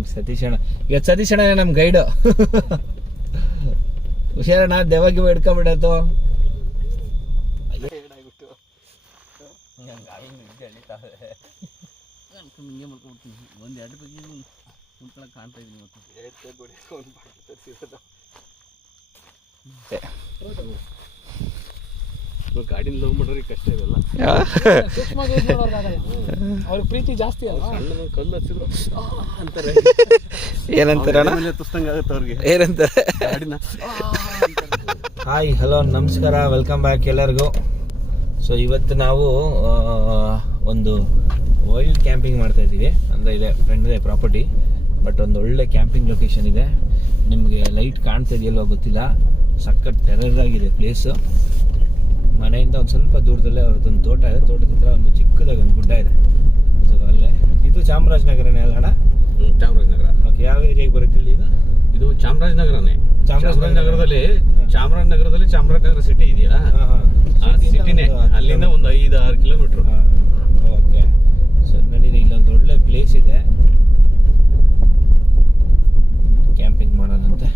ನಮ್ಮ ಸತೀಶ್ ಅಣ್ಣ ಇವತ್ತು ಸತೀಶ್ ಅಣ್ಣ ನಮ್ಮ ಗೈಡು. ಹುಷಾರಣ್ಣ, ದೆವ್ವಾಗಿ ಹಿಡ್ಕೊಂಬಿಡತ್ತು. ಒಂದೆರಡು ಬಗ್ಗೆ ಕುಂತ್ಕೊಳ್ಳೋಕೆ ಕಾಣ್ತಾ ಇದ್ದೀನಿ ಇವತ್ತು. ಗಾಡಿನ ಲವ್ ಮಾಡೋರಿಗೆ ಕಷ್ಟ ಇವೆಲ್ಲ. ಅವ್ರ ಪ್ರೀತಿ ಜಾಸ್ತಿ ಅಲ್ಲ, ಸಣ್ಣ ಕಲ್ಲು ಹಚ್ಚಿದ್ರು ಅಂತಾರೆ. ಏನಂತಾರಣ್ಣ? ತುಸ್ತಂಗಾಗುತ್ತೆ ಅವ್ರಿಗೆ. ಏನಂತಾರೆ? ಗಾಡಿನ ಹಾಯ್, ಹಲೋ, ನಮಸ್ಕಾರ, ವೆಲ್ಕಮ್ ಬ್ಯಾಕ್ ಎಲ್ಲರಿಗೂ. ಸೊ ಇವತ್ತು ನಾವು ಒಂದು ವೈಲ್ಡ್ ಕ್ಯಾಂಪಿಂಗ್ ಮಾಡ್ತಾ ಇದ್ದೀವಿ. ಅಂದರೆ ಇದೆ ಫ್ರೆಂಡ್ದೇ ಪ್ರಾಪರ್ಟಿ, ಬಟ್ ಒಂದು ಒಳ್ಳೆ ಕ್ಯಾಂಪಿಂಗ್ ಲೊಕೇಶನ್ ಇದೆ. ನಿಮಗೆ ಲೈಟ್ ಕಾಣ್ತಾ ಇದೆಯಲ್ಲೋ ಗೊತ್ತಿಲ್ಲ, ಸಖತ್ ಟೆರರ್ ಆಗಿದೆ ಪ್ಲೇಸು. ಮನೆಯಿಂದ ಒಂದು ಸ್ವಲ್ಪ ದೂರದಲ್ಲೇ ಅವ್ರದ್ದೊಂದು ತೋಟ ಇದೆ, ತೋಟದ ಹತ್ರ ಒಂದು ಚಿಕ್ಕದಾಗಿ ಒಂದು ಗುಡ್ಡ ಇದೆ. ಸೊ ಅಲ್ಲೇ ಇದು ಚಾಮರಾಜನಗರನೇ ಅಲ್ಲ ಅಣ್ಣ? ಚಾಮರಾಜನಗರ. ಓಕೆ, ಯಾವ ಏರಿಯಾಗೆ ಬರುತ್ತೆ ಇಲ್ಲಿ ಇದು? ಇದು ಚಾಮರಾಜನಗರನೇ. ಚಾಮರಾಜನಗರದಲ್ಲಿ ಚಾಮರಾಜನಗರ ಸಿಟಿ ಇದೆಯಲ್ಲ, ಆ ಸಿಟಿನೇ. ಅಲ್ಲಿಂದ ಒಂದು 5-6 ಕಿಲೋಮೀಟ್ರು. ಓಕೆ, ಸೊ ನಡೀರಿ, ಇಲ್ಲೊಂದು ಒಳ್ಳೆ ಪ್ಲೇಸ್ ಇದೆ, ಕ್ಯಾಂಪಿಂಗ್ ಮಾಡೋಣಂತೆ.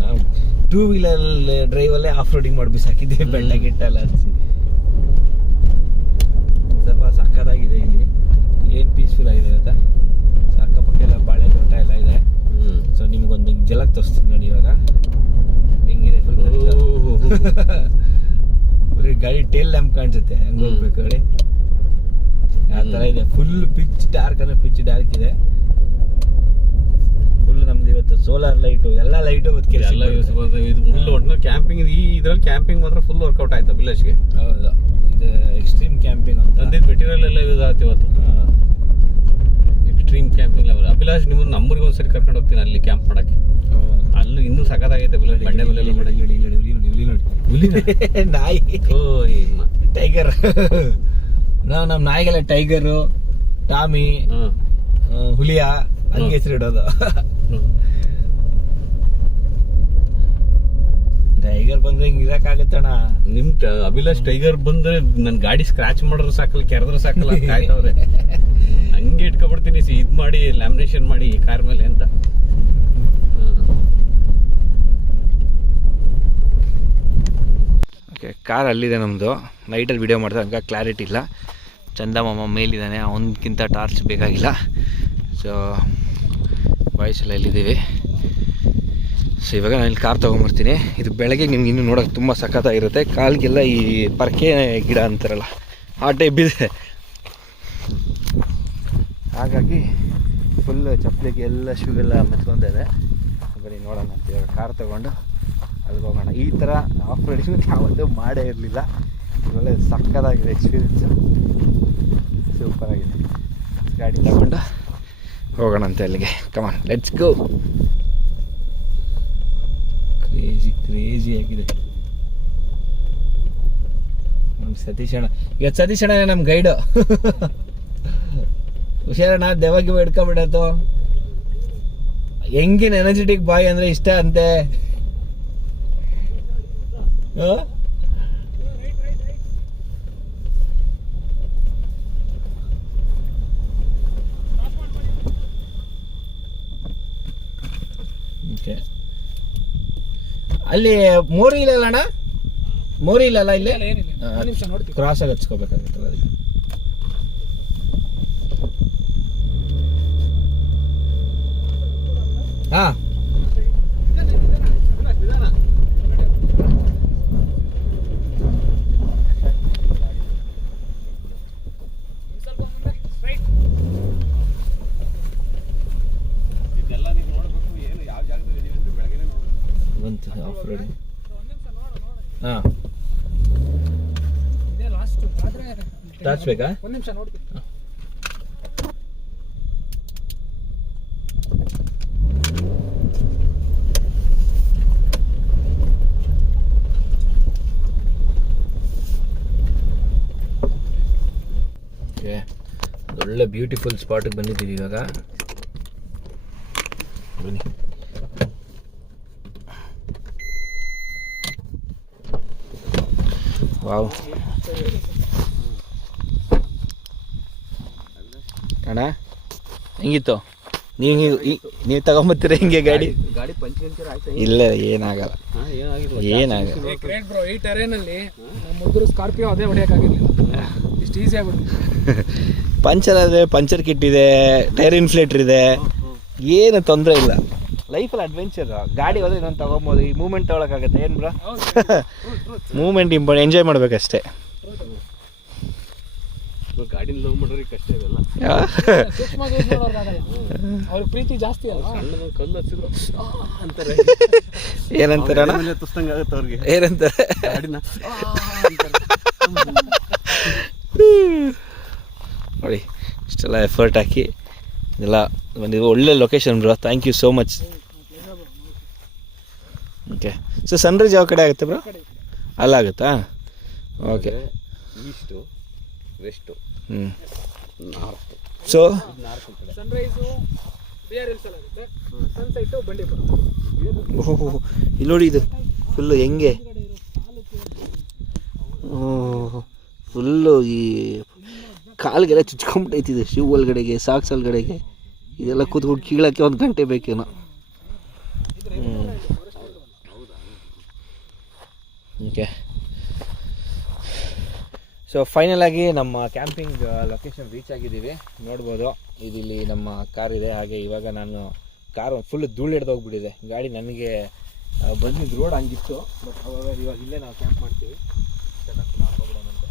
ನಾವು 2 ವೀಲರ್ ಡ್ರೈವಲ್ಲೇ ಆಫ್ ರೋಡಿಂಗ್ ಮಾಡಿ ಬಿಸಾಕಿದ್ದೆ, ಬೆಟ್ಟ ಗಿಟ್ಟೆಲ್ಲ ಹಚ್ಚಿ. ಸ್ವಲ್ಪ ಸಕ್ಕತ್ತಾಗಿದೆ ಇಲ್ಲಿ, ಏನು ಪೀಸ್ಫುಲ್ ಆಗಿದೆ ಗೊತ್ತಾ. ಅಕ್ಕಪಕ್ಕ ಎಲ್ಲ ಬಾಳೆ ತೋಟ ಎಲ್ಲ ಇದೆ. ಸೊ ನಿಮ್ಗೊಂದು ಜಲಕ್ ತೋರಿಸ್ತೀನಿ ನೋಡಿ ಇವಾಗ ಹೆಂಗಿದೆ. ಫುಲ್ ಗಾಡಿ ಟೇಲ್ ಲ್ಯಾಂಪ್ ಕಾಣಿಸುತ್ತೆ, ಹಂಗೆ ಹೋಗ್ಬೇಕು ನೋಡಿ, ಆ ಥರ ಇದೆ. ಫುಲ್ ಪಿಚ್ ಡಾರ್ಕ್ ಅಂದರೆ ಪಿಚ್ ಡಾರ್ಕ್ ಇದೆ. ಫುಲ್ ನಮ್ದು ಇವತ್ತು ಸೋಲಾರ್ ಲೈಟು ಎಲ್ಲ ಲೈಟು ಬದುಕಿದೆ, ಎಲ್ಲ ಯೂಸ್ ಬರ್ತದೆ. ಇದು ಫುಲ್ ಒಟ್ಟಿನಲ್ಲಿ ಕ್ಯಾಂಪಿಂಗ್, ಈ ಇದ್ರಲ್ಲಿ ಕ್ಯಾಂಪಿಂಗ್ ಮಾತ್ರ ಫುಲ್ ವರ್ಕೌಟ್ ಆಯ್ತು ವಿಲೇಜ್ಗೆ. ಹೌದು, ಇದು ಎಕ್ಸ್ಟ್ರೀಮ್ ಕ್ಯಾಂಪಿಂಗ್ ಅಂತ. ತಂದಿದ್ದು ಮೆಟೀರಿಯಲ್ ಎಲ್ಲ ಯೂಸ್ ಆಯ್ತು ಇವತ್ತು. Extreme camping level. ಅಭಿಲಾಷ್ ನಿಮ್ಮನ್ನು ನಮ್ಮೂರಿಗೆ ಒಂದ್ಸರಿ ಕರ್ಕೊಂಡು ಹೋಗ್ತೀನಿ ಅಲ್ಲಿ ಕ್ಯಾಂಪ್ ಮಾಡಕ್ಕೆ. ಅಲ್ಲೂ ಇನ್ನೂ ಸಖತ್ತಾಗೈತೆ ಅಭಿಲಾಷ್. ಬಂಡೆ ಮೇಲೆ ನೋಡಿ ನಾಯಿ, ಟೈಗರ್. ನಮ್ಮ ನಾಯಿಗೆಲ್ಲ ಟೈಗರು, ಟಾಮಿ, ಹುಲಿಯ ಹಂಗೆ ಹೆಸರಿಡೋದು. ಟೈಗರ್ ಬಂದ್ರೆ ಹಿಂಗೆ ಇರಕ್ಕಾಗತ್ತಣ್ಣ? ನಿಮ್ ಅಭಿಲಾಷ್ ಟೈಗರ್ ಬಂದ್ರೆ ನನ್ನ ಗಾಡಿ ಸ್ಕ್ರಾಚ್ ಮಾಡಿದ್ರು ಸಾಕಲ್ಲ, ಕೆರೆದ್ರು ಸಾಕಲ್ಲ ಕಾಯ್ತವ್ರೆ. ಹಂಗೆ ಇಟ್ಕೊಬಿಡ್ತೀನಿ, ಇದು ಮಾಡಿ ಲ್ಯಾಮಿನೇಷನ್ ಮಾಡಿ ಕಾರ್ ಮೇಲೆ ಅಂತ. ಓಕೆ, ಕಾರ್ ಅಲ್ಲಿದೆ ನಮ್ಮದು. ನೈಟಲ್ಲಿ ವಿಡಿಯೋ ಮಾಡ್ತಾರೆ, ಹಂಗೆ ಕ್ಲಾರಿಟಿ ಇಲ್ಲ. ಚಂದಮಾಮ ಮೇಲಿದ್ದಾನೆ, ಅವನಕ್ಕಿಂತ ಟಾರ್ಚ್ ಬೇಕಾಗಿಲ್ಲ. ಸೊ ಬಾಯ್ಸ್ ಎಲ್ಲ ಎಲ್ಲಿದ್ದೀವಿ. ಸೊ ಇವಾಗ ನಾನು ಇಲ್ಲಿ ಕಾರ್ ತೊಗೊಂಬರ್ತೀನಿ. ಇದು ಬೆಳಗ್ಗೆ ನಿಮ್ಗೆ ಇನ್ನೂ ನೋಡೋಕೆ ತುಂಬ ಸಖತ್ತಾಗಿರುತ್ತೆ. ಕಾಲಿಗೆಲ್ಲ ಈ ಪರ್ಕೆ ಗಿಡ ಅಂತಾರಲ್ಲ, ಆ ಟೈಪ್ ಇದೆ. ಹಾಗಾಗಿ ಫುಲ್ ಚಪ್ಪಲಿಗೆ ಎಲ್ಲ ಶೂಗೆಲ್ಲ ಮೆತ್ಕೊಂಡಿದೆ. ಬರೀ ನೋಡೋಣ ಅಂತ ಇವಾಗ ಕಾರ್ ತೊಗೊಂಡು ಅಲ್ಲಿಗೆ ಹೋಗೋಣ. ಈ ಥರ ಆಫ್ ರೈಡಿಂಗ್ ಯಾವತ್ತೂ ಮಾಡೇ ಇರಲಿಲ್ಲ. ಒಳ್ಳೆ ಸಕ್ಕತ್ತಾಗಿದೆ ಎಕ್ಸ್ಪೀರಿಯೆನ್ಸು, ಸೂಪರಾಗಿದೆ. ಗಾಡಿ ತಗೊಂಡು ಹೋಗೋಣ ಅಂತ ಅಲ್ಲಿಗೆ. ಕಮಾನ್, ಲೆಟ್ಸ್ ಗೋ. ಕ್ರೇಜಿ ಆಗಿದೆ ನಮ್ಮ ಸತೀಶ್ ಅಣ್ಣ. ಇವತ್ತು ಸತೀಶ್ ಅಣ್ಣ ನಮ್ಮ ಗೈಡು. ಹುಷಾರಣ್ಣ, ದೆವ್ವಾಗಿ ಹಿಡ್ಕೊಂಬಿಡತ್ತು. ಹೆಂಗಿನ ಎನರ್ಜೆಟಿಕ್ ಬಾಯ್ ಅಂದರೆ ಇಷ್ಟ ಅಂತೆ. ಓಕೆ, ಅಲ್ಲಿ ಮೋರಿ ಇಲ್ಲ ಅಣ್ಣ? ಮೋರಿ ಇಲ್ಲಲ್ಲ ಇಲ್ಲಿ? ಕ್ರಾಸ್ ಆಗಿ ಹಚ್ಕೋಬೇಕಾಗುತ್ತಲ್ಲ ಅದಕ್ಕೆ. ಹಾಂ, ಆಫ್ ರೋಡಿಂಗ್. ಹಾಂ, ಟಾರ್ಚ್ ಬೇಕಾ? ಒಂದು ನಿಮಿಷ ನೋಡ್ತೀನಿ. ಒಳ್ಳೆ ಬ್ಯೂಟಿಫುಲ್ ಸ್ಪಾಟಿಗೆ ಬಂದಿದ್ದೀವಿ ಇವಾಗ. ಬನ್ನಿ. ವಾವ್ ಅಣ್ಣ ಹೆಂಗಿತ್ತು? ನೀವು ತಗೊಂಬತ್ತೀರ ಹಿಂಗೆ ಗಾಡಿ ಪಂಚರ್ ಆಯ್ತಾ? ಇಲ್ಲ, ಏನಾಗಲ್ಲ. Great bro. ಈ ಟೆರೇನಲ್ಲಿ ಮುಗ್ಗರು ಸ್ಕಾರ್ಪಿಯೋ ಅದೇ ಹೊಡೆಯೋಕ್ಕಾಗಿರ್ಲಿಲ್ಲ, ಇಷ್ಟು ಈಸಿ ಆಗ್ಬಿಟ್ಟು. ಪಂಚರ್ ಆದರೆ ಪಂಚರ್ ಕಿಟ್ ಇದೆ, ಟೈರ್ ಇನ್ಫ್ಲೇಟರ್ ಇದೆ, ಏನು ತೊಂದರೆ ಇಲ್ಲ. ಲೈಫಲ್ಲಿ ಅಡ್ವೆಂಚರ್. ಗಾಡಿ ಹೋದ್ರೆ ಇನ್ನೊಂದು ತೊಗೊಬೋದು. ಈ ಮೂಮೆಂಟ್ ತೊಗೊಳಕ್ಕಾಗತ್ತೆ ಏನು ಬ್ರೋ? ಮೂಮೆಂಟ್ ಇಂಪಾರ್ಟೆಂಟ್, ಎಂಜಾಯ್ ಮಾಡ್ಬೇಕಷ್ಟೇ. ಗಾಡಿನ ಲವ್ ಮಾಡೋರಿಗೆ ಕಷ್ಟ ಇವೆಲ್ಲ. ಸೂಕ್ಷ್ಮವಾಗಿ ಯೂಸ್ ಮಾಡೋರ್ಗಾಗಲ್ಲ, ಅವ್ರಿಗೆ ಪ್ರೀತಿ ಜಾಸ್ತಿ ಅಲ್ಲ. ಸಣ್ಣದೊಂದು ಕಲ್ಲು ಹಚ್ಚಿದ್ರು ಅಂತಾರೆ. ಏನಂತಾರಣ್ಣ? ತುಸ್ತಂಗ ಆಗುತ್ತೆ ಅವ್ರಿಗೆ. ಏನಂತಾರೆ? ಗಾಡಿನ ನೋಡಿ ಇಷ್ಟೆಲ್ಲ ಎಫರ್ಟ್ ಹಾಕಿ ಎಲ್ಲ ಬಂದಿದ್ದು. ಒಳ್ಳೆ location bro, thank you so much. Okay, so sunrise ಯಾವ ಕಡೆ ಆಗುತ್ತೆ ಬ್ರೋ? ಅಲ್ಲಾಗುತ್ತಾ? Okay. East, west, north. So sunrise BR hills ಅಲ್ಲಿ ಆಗುತ್ತೆ, ಸನ್ಸೆಟ್ಟು ಬಂಡೀಪುರ. ಓಹೋ, ಇಲ್ಲಿ ನೋಡಿ ಇದು ಫುಲ್ಲು ಹೆಂಗೆ, ಓಹ್ ಫುಲ್ಲು ಈ ಕಾಲಿಗೆಲ್ಲ ಚುಚ್ಕೊಂಬಿಟ್ಟೈತಿದೆ, ಶೂ ಒಳಗಡೆಗೆ, ಸಾಕ್ಸ್ ಒಳಗಡೆಗೆ. ಇದೆಲ್ಲ ಕೂತ್ಕೊಂಡು ಕೀಳಕ್ಕೆ 1 ಗಂಟೆ ಬೇಕೇನೋ. ಓಕೆ, ಸೊ ಫೈನಲ್ ಆಗಿ ನಮ್ಮ ಕ್ಯಾಂಪಿಂಗ್ ಲೊಕೇಶನ್ ರೀಚ್ ಆಗಿದ್ದೀವಿ. ನೋಡ್ಬೋದು ಇಲ್ಲಿ ನಮ್ಮ ಕಾರ್ ಇದೆ. ಹಾಗೆ ಇವಾಗ ನಾನು ಕಾರ್ ಫುಲ್ ಧೂಳು ಹಿಡ್ದೋಗ್ಬಿಟ್ಟಿದೆ. ಗಾಡಿ ನನಗೆ ಬಂದಿದ್ದು ರೋಡ್ ಹಂಗಿತ್ತು, ಬಟ್ ಇವಾಗ ಇಲ್ಲೇ ನಾವು ಕ್ಯಾಂಪ್ ಮಾಡ್ತೀವಿ. ಹಾಕೋಬಿಡೋಣಂತೆ.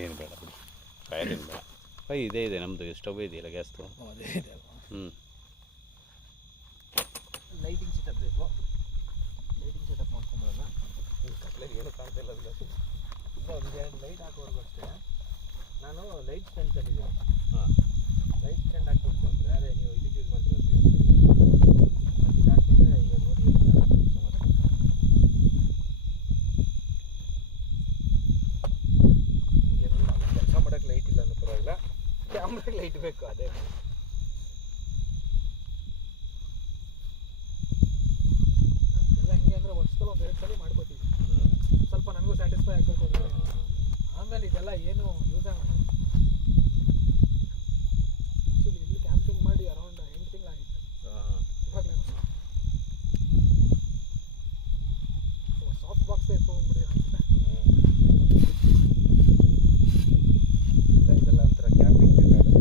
ಏನು ಬೇಡ ಬಿಡಿ, ಫೈರ್ ಏನು ಬೇಡ. ಇದೇ ಇದೆ ನಮ್ಮದು ಸ್ಟವ್ ಇದೆಯಲ್ಲ, ಗ್ಯಾಸ್ದು. ಲೈಟಿಂಗ್ ಸೆಟಪ್ ಬೇಕು. ಲೈಟಿಂಗ್ ಸೆಟಪ್ ಮಾಡ್ಕೊಂಬರೋಣ. ಕತ್ಲೆಗೆ ಏನು ಕಾಣ್ತಾ ಇಲ್ಲ. ಇಲ್ಲ, ಒಂದು 2 ಲೈಟ್ ಹಾಕೋರ್ಗು ಅಷ್ಟೇ. ನಾನು ಲೈಟ್ ಸ್ಟ್ಯಾಂಡ್ ತಂದಿದ್ದೀನಿ. ಲೈಟ್ ಸ್ಟ್ಯಾಂಡ್ ಹಾಕ್ಬೇಕು ಅಂದರೆ ಅದೇ ನೀವು ಇದಕ್ಕೆ ಯೂಸ್ ಮಾಡ್ತೀರ ಅದಕ್ಕೆ ಹಾಕಿದ್ರೆ ಈಗ ನೋಡಿ ಕೆಲಸ ಮಾಡೋಕ್ಕೆ ಲೈಟ್ ಇಲ್ಲ ಅನ್ನೋ ಪರವಾಗಿಲ್ಲ, ಕ್ಯಾಮ್ರಾಗೆ ಲೈಟ್ ಬೇಕು. ಅದೇ ಎಲ್ಲ ಹೆಂಗೆ ಅಂದರೆ ವರ್ಷದಲ್ಲಿ 1-2 ಸಲ ಮಾಡ್ಕೋತೀವಿ. ಸ್ವಲ್ಪ ನನಗೂ ಸ್ಯಾಟಿಸ್ಫೈ ಆಗಬೇಕು ಅಂದರೆ. ಆಮೇಲೆ ಇದೆಲ್ಲ ಏನು ಯೂಸ್ ಆಗಲ್ಲ. ಆ್ಯಕ್ಚುಲಿ ಇಲ್ಲಿ ಕ್ಯಾಂಪಿಂಗ್ ಮಾಡಿ ಅರೌಂಡ್ 8 ತಿಂಗಳಾಗಿತ್ತು. ಇವಾಗಲೇ ಸಾಫ್ಟ್ ಬಾಕ್ಸ್ ಎತ್ಕೊಂಡ್ಬಿಡಿ ಅನ್ಸುತ್ತೆ. ಇದೆಲ್ಲ ಒಂಥರ ಕ್ಯಾಂಪಿಂಗ್ ಜುಗಾಡು.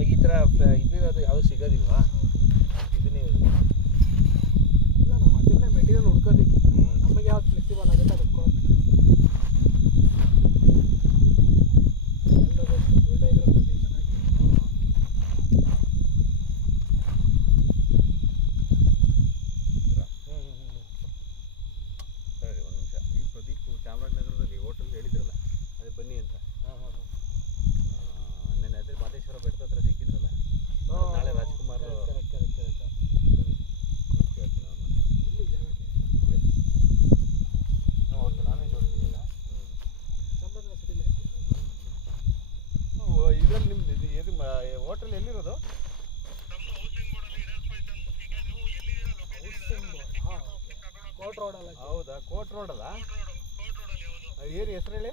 ಈಗ ಈ ಥರ ಇದಿರೋದು ಯಾವುದು ಸಿಗೋದಿಲ್ವಾ? ಇದನ್ನೇ ಯೂಸ್ ಮಾಡಿ. ಇಲ್ಲ, ನಾವು ಅದನ್ನೇ ಮೆಟೀರಿಯಲ್ ಹುಡ್ಕೋದಕ್ಕೆ ನಮಗೆ ಯಾವ್ದು ಫ್ಲೆಕ್ಸಿಬಲ್ ಆಗುತ್ತೆ ಅದು ಇಟ್ಕೊಳ್ಳೋದು. ಒಳ್ಳೆ ಇದ್ರಲ್ಲಿ ಬನ್ನಿ, ಚೆನ್ನಾಗಿ. ಸರಿ, ಒಂದು ನಿಮಿಷ. ಈ ಪ್ರದೀಪ್ ಚಾಮರಾಜನಗರದಲ್ಲಿ ಹೋಟೆಲ್ ಹೇಳಿದ್ರಲ್ಲ, ಅದೇ ಬನ್ನಿ ಅಂತ. ನೆನ್ನೆ ಅದೇ ಮಾದೇಶ್ವರ ಬೆಟ್ಟದ ಹತ್ರ ಸಿಕ್ಕಿದ್ರಲ್ಲ, ನಾಳೆ ರಾಜ್ಕುಮಾರ್. ಇಲ್ಲಿ ಜಾಗಕ್ಕೆ ನಾನ್ವೆಜ್ ಹೊಡ್ತಿದ್ದಿಲ್ಲ. ಚಾಮರಾಜನಗರ ಸಿಟಿಲೇ ಐತಿ. ಇದರಲ್ಲಿ ನಿಮ್ದು ಇದು ಹೋಟೆಲ್ ಎಲ್ಲಿರೋದು? ಕೋರ್ಟ್ ರೋಡಲ್ಲ. ಹೌದಾ, ಕೋರ್ಟ್ ರೋಡಲ್ಲ? ಏರಿ ಹೆಸರು ಹೇಳಿ.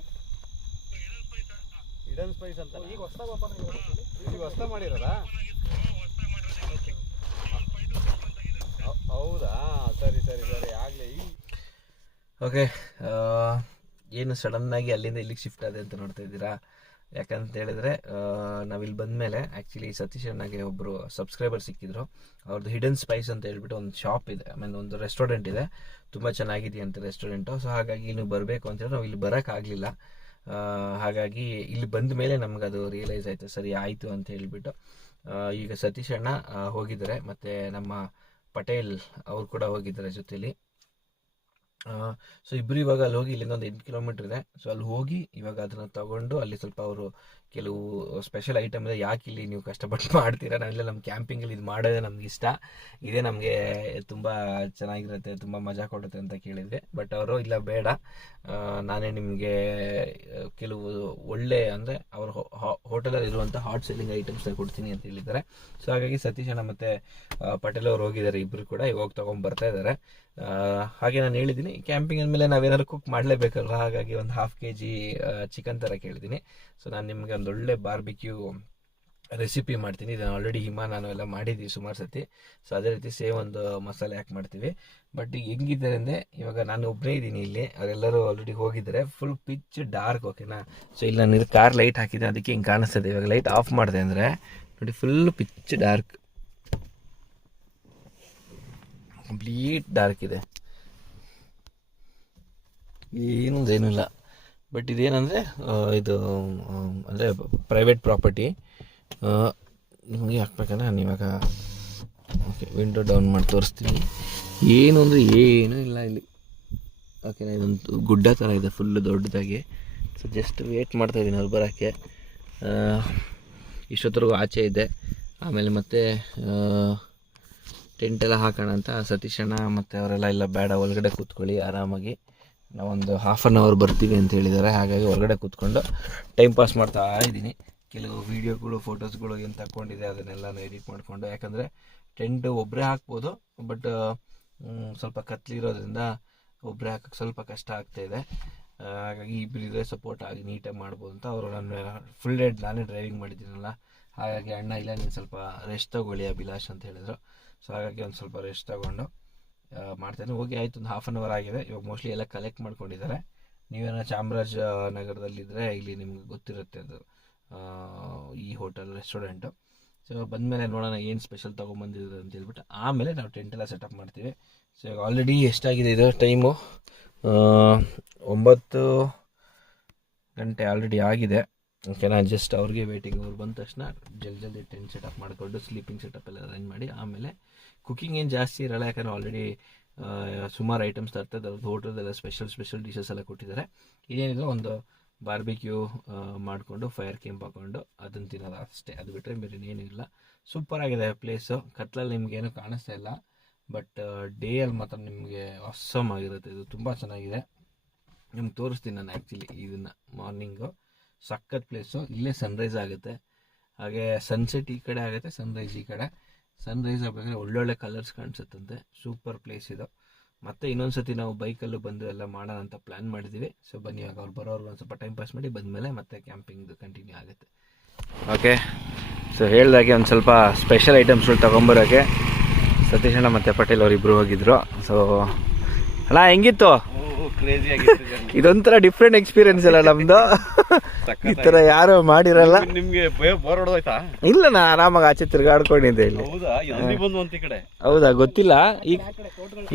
ಇಡನ್ ಸ್ಪೈಸ್ ಅಂತ. ಈಗ ಹೊಸದಾಗಿ ಓಪನ್ ಆಗಿರೋದು. ಈಗ ಹೊಸ ಮಾಡಿರೋದಾ? ಹೌದಾ, ಸರಿ ಸರಿ ಸರಿ, ಆಗಲೇ. ಓಕೆ, ಏನು ಸಡನ್ನಾಗಿ ಅಲ್ಲಿಂದ ಇಲ್ಲಿಗೆ ಶಿಫ್ಟ್ ಆದೆ ಅಂತ ನೋಡ್ತಾ ಇದ್ದೀರಾ? ಯಾಕಂತ ಹೇಳಿದ್ರೆ ನಾವಿಲ್ಲಿ ಬಂದಮೇಲೆ ಆ್ಯಕ್ಚುಲಿ ಸತೀಶ್ ಅಣ್ಣಗೆ ಒಬ್ಬರು ಸಬ್ಸ್ಕ್ರೈಬರ್ ಸಿಕ್ಕಿದ್ರು. ಅವ್ರದ್ದು ಹಿಡನ್ ಸ್ಪೈಸ್ ಅಂತ ಹೇಳ್ಬಿಟ್ಟು ಒಂದು ಶಾಪ್ ಇದೆ, ಆಮೇಲೆ ಒಂದು ರೆಸ್ಟೋರೆಂಟ್ ಇದೆ. ತುಂಬ ಚೆನ್ನಾಗಿದೆಯಂತೆ ರೆಸ್ಟೋರೆಂಟು. ಸೊ ಹಾಗಾಗಿ ಇಲ್ಲಿ ಬರಬೇಕು ಅಂತೇಳಿ ನಾವು ಇಲ್ಲಿ ಬರೋಕ್ಕಾಗಲಿಲ್ಲ. ಹಾಗಾಗಿ ಇಲ್ಲಿ ಬಂದ ಮೇಲೆ ನಮ್ಗೆ ಅದು ರಿಯಲೈಸ್ ಆಯಿತು, ಸರಿ ಆಯಿತು ಅಂತ ಹೇಳಿಬಿಟ್ಟು. ಈಗ ಸತೀಶ್ ಅಣ್ಣ ಹೋಗಿದ್ದಾರೆ, ಮತ್ತು ನಮ್ಮ ಪಟೇಲ್ ಅವ್ರು ಕೂಡ ಹೋಗಿದ್ದಾರೆ ಜೊತೆಲಿ. ಸೊ ಇಬ್ಬರು ಇವಾಗ ಅಲ್ಲಿ ಹೋಗಿ ಇಲ್ಲಿಂದ ಒಂದು 8 ಕಿಲೋಮೀಟರ್ ಇದೆ. ಸೊ ಅಲ್ಲಿ ಹೋಗಿ ಇವಾಗ ಅದನ್ನು ತಗೊಂಡು ಅಲ್ಲಿ ಸ್ವಲ್ಪ ಅವರು ಕೆಲವು ಸ್ಪೆಷಲ್ ಐಟಮ್ ಇದೆ, ಯಾಕೆ ಇಲ್ಲಿ ನೀವು ಕಷ್ಟಪಟ್ಟು ಮಾಡ್ತೀರಾ, ನಾವೆಲ್ಲ ನಮ್ಮ ಕ್ಯಾಂಪಿಂಗಲ್ಲಿ ಇದು ಮಾಡೋದೇ ನಮ್ಗೆ ಇಷ್ಟ, ಇದೇ ನಮಗೆ ತುಂಬ ಚೆನ್ನಾಗಿರುತ್ತೆ, ತುಂಬ ಮಜಾ ಕೊಡುತ್ತೆ ಅಂತ ಕೇಳಿದ್ವಿ. ಬಟ್ ಅವರು ಇಲ್ಲ ಬೇಡ, ನಾನೇ ನಿಮಗೆ ಕೆಲವು ಒಳ್ಳೆ ಅಂದರೆ ಅವ್ರ ಹೋಟೆಲಲ್ಲಿ ಇರುವಂಥ ಹಾಟ್ ಸೆಲ್ಲಿಂಗ್ ಐಟಮ್ಸ್ನ ಕೊಡ್ತೀನಿ ಅಂತ ಹೇಳಿದ್ದಾರೆ. ಸೊ ಹಾಗಾಗಿ ಸತೀಶ್ ಅಣ್ಣ ಮತ್ತು ಪಟೇಲ್ ಅವರು ಹೋಗಿದ್ದಾರೆ, ಇಬ್ಬರು ಕೂಡ ಇವಾಗ ತೊಗೊಂಡು ಬರ್ತಾ ಇದ್ದಾರೆ. ಹಾಗೆ ನಾನು ಹೇಳಿದ್ದೀನಿ ಕ್ಯಾಂಪಿಂಗ್ ಅಂದಮೇಲೆ ನಾವೇನಾದ್ರು ಕುಕ್ ಮಾಡಲೇಬೇಕಲ್ವ, ಹಾಗಾಗಿ ಒಂದು 1/2 kg ಚಿಕನ್ ಥರ ಕೇಳಿದ್ದೀನಿ. ಸೊ ನಾನು ನಿಮಗೆ ಒಂದು ಒಳ್ಳೆ ಬಾರ್ಬಿಕ್ಯೂ ರೆಸಿಪಿ ಮಾಡ್ತೀನಿ. ಇದನ್ನು ಆಲ್ರೆಡಿ ನಾನು ಎಲ್ಲ ಮಾಡಿದ್ದೀವಿ ಸುಮಾರು ಸತಿ. ಸೊ ಅದೇ ರೀತಿ ಸೇಮ್ ಒಂದು ಮಸಾಲೆ ಹಾಕಿ ಮಾಡ್ತೀವಿ. ಬಟ್ ಈಗ ಹೆಂಗಿದ್ದಾರೆ ಅಂದರೆ ಇವಾಗ ನಾನು ಒಬ್ಬನೇ ಇದ್ದೀನಿ ಇಲ್ಲಿ, ಅವರೆಲ್ಲರೂ ಆಲ್ರೆಡಿ ಹೋಗಿದ್ದಾರೆ. ಫುಲ್ ಪಿಚ್ ಡಾರ್ಕ್, ಓಕೆನಾ. ಸೊ ಇಲ್ಲಿ ನಾನು ಕಾರ್ ಲೈಟ್ ಹಾಕಿದ್ದೆ, ಅದಕ್ಕೆ ಹಿಂಗೆ ಕಾಣಿಸ್ತದೆ. ಇವಾಗ ಲೈಟ್ ಆಫ್ ಮಾಡಿದೆ ಅಂದರೆ ನೋಡಿ full pitch dark, complete dark ಇದೆ, ಏನೂ ಇಲ್ಲ. ಬಟ್ ಇದೇನಂದರೆ ಇದು ಅಂದರೆ ಪ್ರೈವೇಟ್ ಪ್ರಾಪರ್ಟಿ. ನಿಮಗೆ ಹಾಕ್ಬೇಕಂದ್ರೆ ನಾನು ಇವಾಗ ಓಕೆ ವಿಂಡೋ ಡೌನ್ ಮಾಡಿ ತೋರಿಸ್ತೀನಿ. ಏನು ಅಂದರೆ ಏನೂ ಇಲ್ಲ ಇಲ್ಲಿ, ಓಕೆನಾ. ಇದೊಂದು ಗುಡ್ಡ ಥರ ಇದೆ ಫುಲ್ಲು ದೊಡ್ಡದಾಗಿ. ಸೊ ಜಸ್ಟ್ ವೇಟ್ ಮಾಡ್ತಾಯಿದ್ದೀನಿ ಅವ್ರು ಬರೋಕ್ಕೆ. ಇಷ್ಟೊತ್ತರೆಗೂ ಆಚೆ ಇದೆ. ಆಮೇಲೆ ಮತ್ತೆ ಟೆಂಟೆಲ್ಲ ಹಾಕೋಣ ಅಂತ ಸತೀಶಣ್ಣ ಮತ್ತು ಅವರೆಲ್ಲ ಇಲ್ಲ ಬೇಡ, ಒಳಗಡೆ ಕೂತ್ಕೊಳ್ಳಿ ಆರಾಮಾಗಿ, ನಾವೊಂದು 1/2 hour ಬರ್ತೀವಿ ಅಂತ ಹೇಳಿದ್ದಾರೆ. ಹಾಗಾಗಿ ಹೊರಗಡೆ ಕೂತ್ಕೊಂಡು ಟೈಮ್ ಪಾಸ್ ಮಾಡ್ತಾ ಇದ್ದೀನಿ. ಕೆಲವು ವೀಡಿಯೋಗಳು ಫೋಟೋಸ್ಗಳು ಏನು ತಗೊಂಡಿದೆ ಅದನ್ನೆಲ್ಲನೂ ಎಡಿಟ್ ಮಾಡಿಕೊಂಡು, ಯಾಕಂದರೆ ಟೆಂಟ್ ಒಬ್ಬರೇ ಹಾಕ್ಬೋದು, ಬಟ್ ಸ್ವಲ್ಪ ಕತ್ಲಿರೋದ್ರಿಂದ ಒಬ್ಬರೇ ಹಾಕೋಕ್ಕೆ ಸ್ವಲ್ಪ ಕಷ್ಟ ಆಗ್ತಾಯಿದೆ. ಹಾಗಾಗಿ ಇಬ್ಬರಿದ್ರೆ ಸಪೋರ್ಟ್ ಆಗಿ ನೀಟಾಗಿ ಮಾಡ್ಬೋದು ಅಂತ ಅವರು ನನ್ನ ಫುಲ್ ಡೇ ನಾನೇ ಡ್ರೈವಿಂಗ್ ಮಾಡಿದ್ದೀನಲ್ಲ, ಹಾಗಾಗಿ ಅಣ್ಣ ಇಲ್ಲ ನೀನು ಸ್ವಲ್ಪ ರೆಸ್ಟ್ ತೊಗೊಳ್ಳಿ ಅಭಿಲಾಷ್ ಅಂತ ಹೇಳಿದ್ರು. ಸೊ ಹಾಗಾಗಿ ಒಂದು ಸ್ವಲ್ಪ ರೆಸ್ಟ್ ತೊಗೊಂಡು ಮಾಡ್ತೇನೆ. ಹೋಗಿ ಆಯಿತು, ಒಂದು 1/2 hour ಆಗಿದೆ. ಇವಾಗ ಮೋಸ್ಟ್ಲಿ ಎಲ್ಲ ಕಲೆಕ್ಟ್ ಮಾಡ್ಕೊಂಡಿದ್ದಾರೆ. ನೀವೇನೋ ಚಾಮರಾಜನಗರದಲ್ಲಿದ್ದರೆ ಇಲ್ಲಿ ನಿಮ್ಗೆ ಗೊತ್ತಿರುತ್ತೆ ಅದು ಈ ಹೋಟೆಲ್ ರೆಸ್ಟೋರೆಂಟು. ಸೊ ಬಂದಮೇಲೆ ನೋಡೋಣ ಏನು ಸ್ಪೆಷಲ್ ತೊಗೊಂಬಂದಿದ್ರು ಅಂತ ಹೇಳ್ಬಿಟ್ಟು ಆಮೇಲೆ ನಾವು ಟೆಂಟೆಲ್ಲ ಸೆಟಪ್ ಮಾಡ್ತೀವಿ. ಸೊ ಇವಾಗ ಆಲ್ರೆಡಿ ಎಷ್ಟಾಗಿದೆ ಇದು ಟೈಮು 9 ಗಂಟೆ ಆಲ್ರೆಡಿ ಆಗಿದೆ, ಓಕೆನಾ. ಜಸ್ಟ್ ಅವ್ರಿಗೆ ವೇಟಿಂಗ್. ಅವ್ರು ಬಂದ ತಕ್ಷಣ ಜಲ್ದಿ ಟೆಂಟ್ ಸೆಟಪ್ ಮಾಡಿಕೊಂಡು ಸ್ಲೀಪಿಂಗ್ ಸೆಟಪ್ ಎಲ್ಲ ಅರೇಂಜ್ ಮಾಡಿ ಆಮೇಲೆ ಕುಕಿಂಗ್ ಏನು ಜಾಸ್ತಿ ಇರಲ್ಲ, ಯಾಕಂದರೆ ಆಲ್ರೆಡಿ ಸುಮಾರು ಐಟಮ್ಸ್ ತರ್ತದೆ. ಅವ್ರದ್ದು ಹೋಟೆಲ್ದೆಲ್ಲ ಸ್ಪೆಷಲ್ ಡಿಶಸ್ ಎಲ್ಲ ಕೊಟ್ಟಿದ್ದಾರೆ. ಇದೇನಿದೆ ಒಂದು ಬಾರ್ಬಿಕ್ಯೂ ಮಾಡಿಕೊಂಡು ಫೈರ್ ಕೆಂಪ್ ಹಾಕ್ಕೊಂಡು ಅದನ್ನು ತಿನ್ನೋದು ಅಷ್ಟೇ, ಅದು ಬಿಟ್ಟರೆ ಬೇರೆ ಏನೂ ಇಲ್ಲ. ಸೂಪರಾಗಿದೆ ಪ್ಲೇಸು. ಕತ್ಲಲ್ಲಿ ನಿಮಗೇನು ಕಾಣಿಸ್ತಾ ಇಲ್ಲ, ಬಟ್ ಡೇಯಲ್ಲಿ ಮಾತ್ರ ನಿಮಗೆ ಆಸಮ್ ಆಗಿರುತ್ತೆ. ಇದು ತುಂಬ ಚೆನ್ನಾಗಿದೆ, ನಿಮ್ಗೆ ತೋರಿಸ್ತೀನಿ ನಾನು ಆ್ಯಕ್ಚುಲಿ ಇದನ್ನು. ಮಾರ್ನಿಂಗು ಸಖತ್ ಪ್ಲೇಸು. ಇಲ್ಲೇ ಸನ್ರೈಸ್ ಆಗುತ್ತೆ, ಹಾಗೆ ಸನ್ಸೆಟ್ ಈ ಕಡೆ ಆಗುತ್ತೆ, ಸನ್ರೈಸ್ ಈ ಕಡೆ. ಸನ್ರೈಸ್ ಆಗಬೇಕಾದ್ರೆ ಒಳ್ಳೊಳ್ಳೆ ಕಲರ್ಸ್ ಕಾಣಿಸುತ್ತಂತೆ. ಸೂಪರ್ ಪ್ಲೇಸ್ ಇದು. ಮತ್ತೆ ಇನ್ನೊಂದು ಸತಿ ನಾವು ಬೈಕಲ್ಲೂ ಬಂದು ಎಲ್ಲ ಮಾಡೋಣ ಅಂತ ಪ್ಲ್ಯಾನ್ ಮಾಡಿದ್ದೀವಿ. ಸೊ ಬನ್ನಿ, ಇವಾಗ ಅವ್ರು ಬರೋರು ಒಂದು ಸ್ವಲ್ಪ ಟೈಮ್ ಪಾಸ್ ಮಾಡಿ ಬಂದಮೇಲೆ ಮತ್ತೆ ಕ್ಯಾಂಪಿಂಗ್ದು ಕಂಟಿನ್ಯೂ ಆಗುತ್ತೆ. ಓಕೆ, ಸೊ ಹೇಳ್ದಾಗೆ ಒಂದು ಸ್ವಲ್ಪ ಸ್ಪೆಷಲ್ ಐಟಮ್ಸ್ಗಳು ತೊಗೊಂಬರೋಕ್ಕೆ ಸತೀಶಣ್ಣ ಮತ್ತು ಪಟೇಲ್ ಅವರಿಬ್ಬರು ಹೋಗಿದ್ರು. ಸೊ ಅಣ್ಣ ಹೆಂಗಿತ್ತು? ಕ್ರೇಜಿ ಆಗಿತ್ತು. ಇದೊಂಥರ ಡಿಫ್ರೆಂಟ್ ಎಕ್ಸ್ಪೀರಿಯನ್ಸ್ ಅಲ್ಲ ನಮ್ದು, ಈ ತರ ಯಾರು ಮಾಡಿರಲ್ಲ. ನಿಮ್ಗೆ ಬೋರ್ ಹೊಡೆದೋಯ್ತಾ? ಇಲ್ಲ, ನಾ ಆರಾಮಾಗಿ ಆಚೆ ತಿರ್ಗಾಡ್ಕೊಂಡಿದ್ದೆ ಇಲ್ಲಿ. ಹೌದಾ? ಎಲ್ಲಿ ಬಂದು ಅಂತ ಕಡೆ? ಹೌದಾ ಗೊತ್ತಿಲ್ಲ.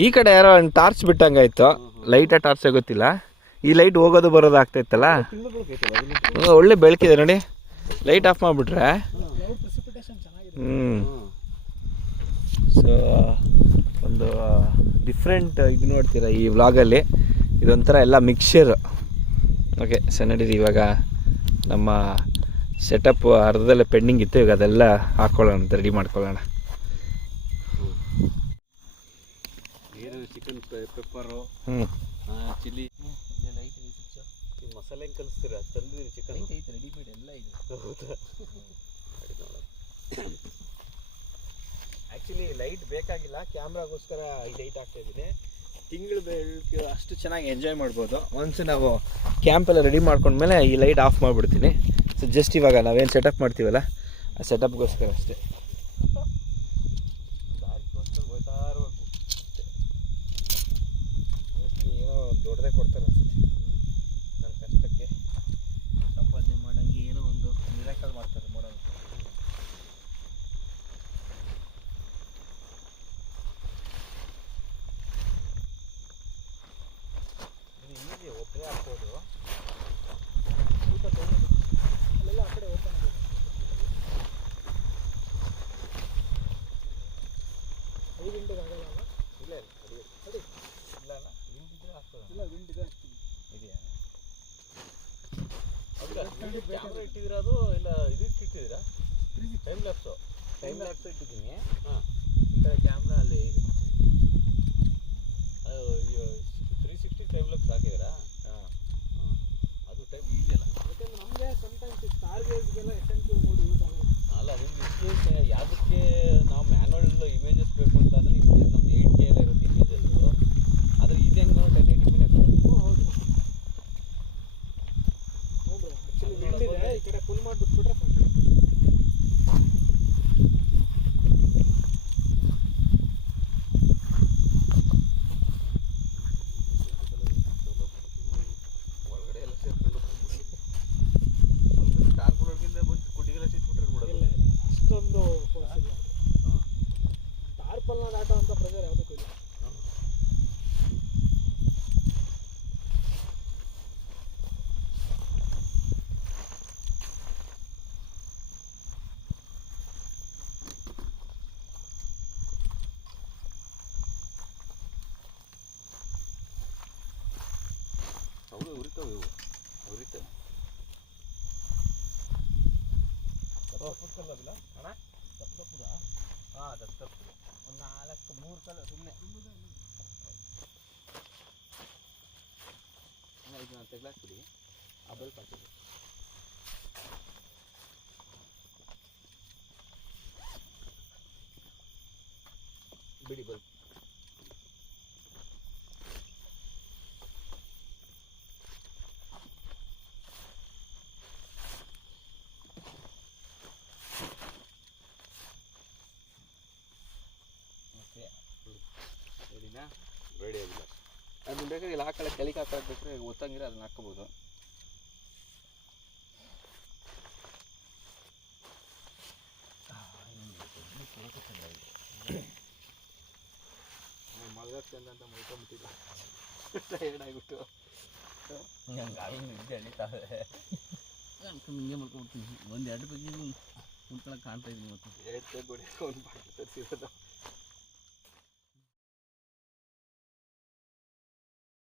ಈ ಕಡೆ ಯಾರೋ ಒಂದು ಟಾರ್ಚ್ ಬಿಟ್ಟಂಗಾಯ್ತು, ಲೈಟ್ ಟಾರ್ಚ್ ಗೊತ್ತಿಲ್ಲ. ಈ ಲೈಟ್ ಹೋಗೋದು ಬರೋದು ಆಗ್ತೈತಲ್ಲ, ಒಳ್ಳೆ ಬೆಳಕಿದೆ ನೋಡಿ. ಲೈಟ್ ಆಫ್ ಮಾಡಿಬಿಟ್ರೆ ಸೊ ಒಂದು ಡಿಫ್ರೆಂಟ್ ಇದು ನೋಡ್ತೀರಾ ಈ ವ್ಲಾಗಲ್ಲಿ. ಇದೊಂಥರ ಎಲ್ಲ ಮಿಕ್ಸ್ಚರ್. ಓಕೆ, ಸೊ ನಡೀರಿ ಇವಾಗ ನಮ್ಮ ಸೆಟಪ್ ಅರ್ಧದಲ್ಲೇ ಪೆಂಡಿಂಗ್ ಇತ್ತು, ಈಗ ಅದೆಲ್ಲ ಹಾಕ್ಕೊಳ್ಳೋಣ ಅಂತ ರೆಡಿ ಮಾಡ್ಕೊಳ್ಳೋಣ. ಚಿಕನ್ ಪೆಪ್ಪರು, ಚಿಲ್ಲಿ, ಮಸಾಲೆ ಹೆಂಗೆ ಕಲಿಸ್ತೀರಾ? ತಂದಿದ್ದೀರಿ ಚಿಕನ್ ರೆಡಿಮೇಡ್ ಎಲ್ಲ ಇದೆ. ಆ್ಯಕ್ಚುಲಿ ಲೈಟ್ ಬೇಕಾಗಿಲ್ಲ, ಕ್ಯಾಮ್ರಾಗೋಸ್ಕರ ಈ ಲೈಟ್ ಹಾಕ್ತಾ ಇದ್ದೀನಿ. ತಿಂಗಳು ಬೆಳಕು ಅಷ್ಟು ಚೆನ್ನಾಗಿ ಎಂಜಾಯ್ ಮಾಡ್ಬೋದು. ಒನ್ಸ್ ನಾವು ಕ್ಯಾಂಪೆಲ್ಲ ರೆಡಿ ಮಾಡ್ಕೊಂಡ್ಮೇಲೆ ಈ ಲೈಟ್ ಆಫ್ ಮಾಡಿಬಿಡ್ತೀನಿ. ಸೊ ಜಸ್ಟ್ ಇವಾಗ ನಾವೇನು ಸೆಟಪ್ ಮಾಡ್ತೀವಲ್ಲ ಆ ಸೆಟಪ್ಗೋಸ್ಕರ ಅಷ್ಟೇ. ಏನೋ ದೊಡ್ಡದೇ ಕೊಡ್ತಾರೆ ಅನ್ಸುತ್ತೆ. ನನ್ನ ಕಷ್ಟಕ್ಕೆ ಸಂಪಾದನೆ ಮಾಡೋಂಗೆ ಏನೋ ಒಂದು ಮಿರಾಕಲ್ ಮಾಡ್ತಾರೆ ಮಾಡೋದು. ಒಬ್ಬರೇ ಹಾಕ್ಬೋದು. ಊಟ ತೊಗೊಂಡು ಅಲ್ಲೆಲ್ಲ ಆ ಕಡೆ ಓಪನ್ ಆಗಿದೆ. ಐದು ಗಂಟೆಗೆ ಆಗಲ್ಲ ಅಲ್ಲ? ಇಲ್ಲ ಇಲ್ಲ ಅಡಿ ಇಲ್ಲ ಅಲ್ಲ, ಹಿಂದಿದ್ರೆ ಕ್ಯಾಮ್ರಾ ಇಟ್ಟಿದ್ದೀರಾ ಅದು ಇಲ್ಲ ಇದಕ್ಕೆ ಇಟ್ಟಿದ್ದೀರಾ? ಟೈಮ್ ಲ್ಯಾಪ್ಸು ಇಟ್ಟಿದ್ದೀನಿ. ಹಾಂ, ಈ ಕಡೆ ಕ್ಯಾಮ್ರಾ ಅಲ್ಲಿ ಇದೆ. 360 ಟೈಮ್ ಲ್ಯಾಪ್ಸ್ ಹಾಕಿದ್ದೀರಾ? ಹಾಂ, ಅದು ಟೈಮ್ ಈಸಿಯಲ್ಲ. ಯಾಕಂದ್ರೆ ನಮಗೆ ಸಮಟೈಮ್ಸ್ ಸ್ಟಾರ್ ಗೇಜ್ಗೆಲ್ಲ FNQ ಮೋಡ್ ಯೂಸ್ ಆಗೋದು. ಅಲ್ಲ, ನಿಮ್ಗೆ ಇಷ್ಟೇ ಯಾವುದಕ್ಕೆ ನಾವು ಮ್ಯಾನ್ಯಲ್ ಇಮೇಜಸ್ ಬೇಕು ಅಂತ ಅಂದರೆ ನಮ್ದು 8K ಎಲ್ಲ ಇರುತ್ತೆ ಇಮೇಜಸ್ಸು. ಆದರೆ ಇದು ಹೆಂಗೆ ನಾವು 1080p ಹೌದು. ಹೌದು, ಆ್ಯಕ್ಚುಲಿ ಇಲ್ಲಿದೆ, ಈ ಕಡೆ ಫುಲ್ ಮಾಡಿಬಿಟ್ಬಿಟ್ರೆ ಸಾಕು. ಒಳಗಡೆ ಎಲ್ಲ ಸೇರ್ಕೊಂಡು ಕಾರ್ಪೊರೇಟ್ಗಿಂತ ಬಂದು ಕುಡಿಗೆಲ್ಲ ಸಿಕ್ಬಿಟ್ರೆ ಇಲ್ಲ ಬಿಡೋದು. ಇಲ್ಲ, ಅಷ್ಟೊಂದು ಫೋರ್ಸ್ ಇಲ್ಲ. ಟಾರ್ಪಲ್ನ ದಾಟೋ ಅಂತ ಪ್ರೆಷರ್ ಯಾವುದಕ್ಕೂ ಇಲ್ಲ. ಹೌದು, ಉರಿತಾವೆ ಇವು, ಉರಿತಾವೆ. ದತ್ತಪುರ ಅಣ್ಣ, ದತ್ತಪುರ. ಹಾಂ, ದತ್ತಪುರ ಒಂದು 4-3 ಸಲ ಸುಮ್ಮನೆ ಇದನ್ನ ತೆಗ್ಲಾಕ್ಬಿಡಿ. ಆ ಬಲ್ಪ್ ಹಾಕಿದೆ ಬಿಡಿ ಬಲ್ಪ್. ರೆಡಿನಾ? ರೆಡಿ ಆಗಿಲ್ಲ. ಅದನ್ನ ಬೇಕಾದ್ರೆ ಇಲ್ಲಿ ಹಾಕೊಳ್ಳೋ ಕೆಲಿಗೆ ಹಾಕೊಳ್ಳೋದು ಬೇಕಾದ್ರೆ ಒತ್ತಂಗಿರ ಅದನ್ನ ಹಾಕ್ಕೋಬೋದು. ಮಲ್ಗಕ್ಕೆ ಅಂತ ಮಲ್ಕೊಂಬಿಟ್ಟಿಲ್ಲ, ಟಯರ್ಡ್ ಆಗಿಬಿಟ್ಟು ಗಾಳಿ ನಿದ್ದೆ ಎಳಿತಾವೆ. ಹಿಂಗೆ ಮಾಡ್ಕೊಂಡ್ಬಿಡ್ತೀನಿ. 1-2 ಬಗ್ಗೆ ಮುಂದ್ಕೊಳಕ್ಕೆ ಕಾಣ್ತಾ ಇದ್ದೀನಿ. ಮತ್ತು 2 ಬಿಡಿ ಒಂದು ಬಾಟ್ಲು ತರಿಸಿರೋದು.